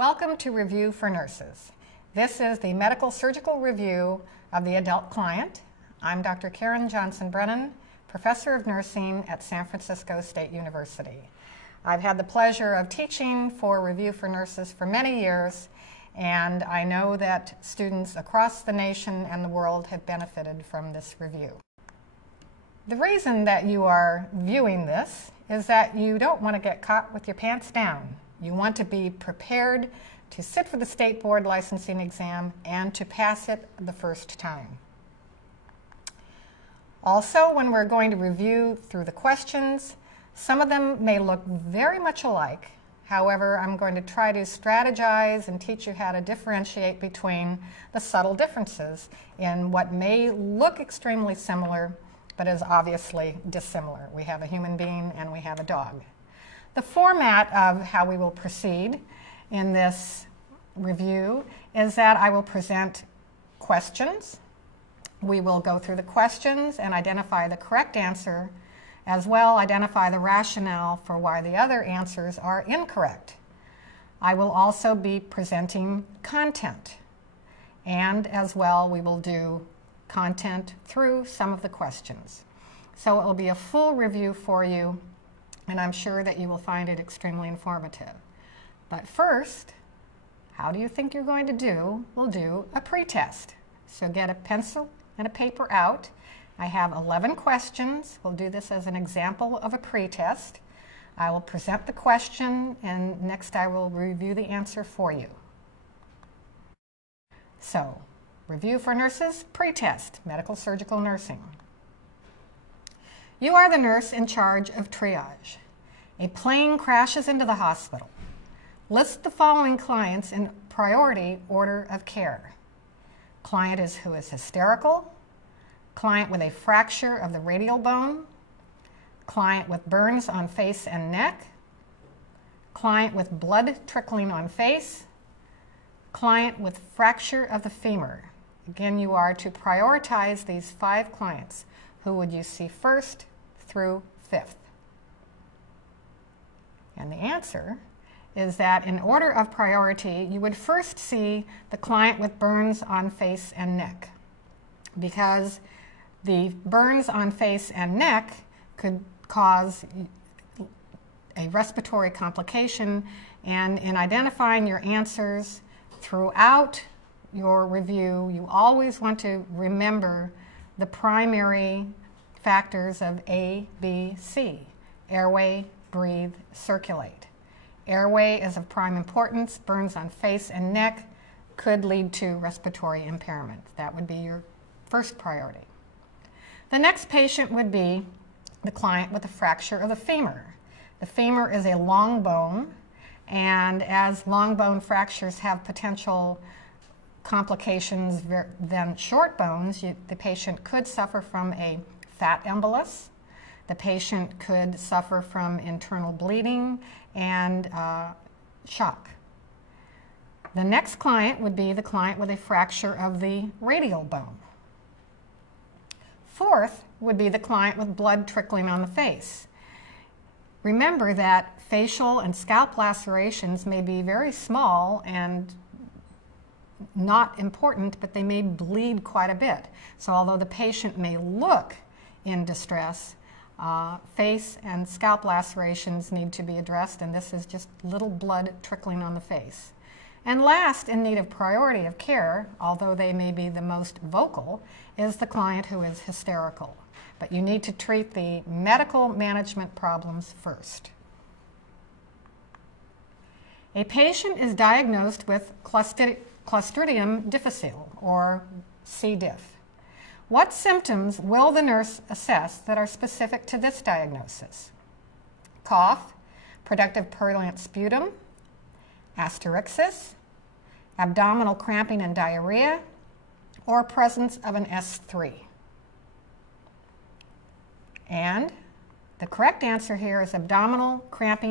Welcome to Review for Nurses. This is the medical surgical review of the adult client. I'm Dr. Karen Johnson-Brennan, Professor of Nursing at San Francisco State University. I've had the pleasure of teaching for Review for Nurses for many years, and I know that students across the nation and the world have benefited from this review. The reason that you are viewing this is that you don't want to get caught with your pants down. You want to be prepared to sit for the state board licensing exam and to pass it the first time. Also, when we're going to review through the questions, some of them may look very much alike. However, I'm going to try to strategize and teach you how to differentiate between the subtle differences in what may look extremely similar but is obviously dissimilar. We have a human being and we have a dog. The format of how we will proceed in this review is that I will present questions. We will go through the questions and identify the correct answer, as well identify the rationale for why the other answers are incorrect. I will also be presenting content, and as well we will do content through some of the questions. So it will be a full review for you, and I'm sure that you will find it extremely informative. But first, how do you think you're going to do? We'll do a pretest. So get a pencil and a paper out. I have 11 questions. We'll do this as an example of a pretest. I will present the question, and next I will review the answer for you. So, Review for Nurses, pretest, medical surgical nursing. You are the nurse in charge of triage. A plane crashes into the hospital. List the following clients in priority order of care. Client who is hysterical, client with a fracture of the radial bone, client with burns on face and neck, client with blood trickling on face, client with fracture of the femur. Again, you are to prioritize these 5 clients. Who would you see first through 5th? And the answer is that in order of priority, you would first see the client with burns on face and neck, because the burns on face and neck could cause a respiratory complication, and in identifying your answers throughout your review, you always want to remember the primary factors of A, B, C: airway, breathe, circulate. Airway is of prime importance. Burns on face and neck could lead to respiratory impairment. That would be your first priority. The next patient would be the client with a fracture of the femur. The femur is a long bone, and as long bone fractures have potential complications than short bones, the patient could suffer from a fat embolus. The patient could suffer from internal bleeding and shock. The next client would be the client with a fracture of the radial bone. 4th would be the client with blood trickling on the face. Remember that facial and scalp lacerations may be very small and not important, but they may bleed quite a bit. So although the patient may look in distress, face and scalp lacerations need to be addressed, and this is just little blood trickling on the face. And last, in need of priority of care, although they may be the most vocal, is the client who is hysterical. But you need to treat the medical management problems first. A patient is diagnosed with Clostridium difficile, or C. diff. What symptoms will the nurse assess that are specific to this diagnosis? Cough, productive purulent sputum, asterixis, abdominal cramping and diarrhea, or presence of an S3. And the correct answer here is abdominal cramping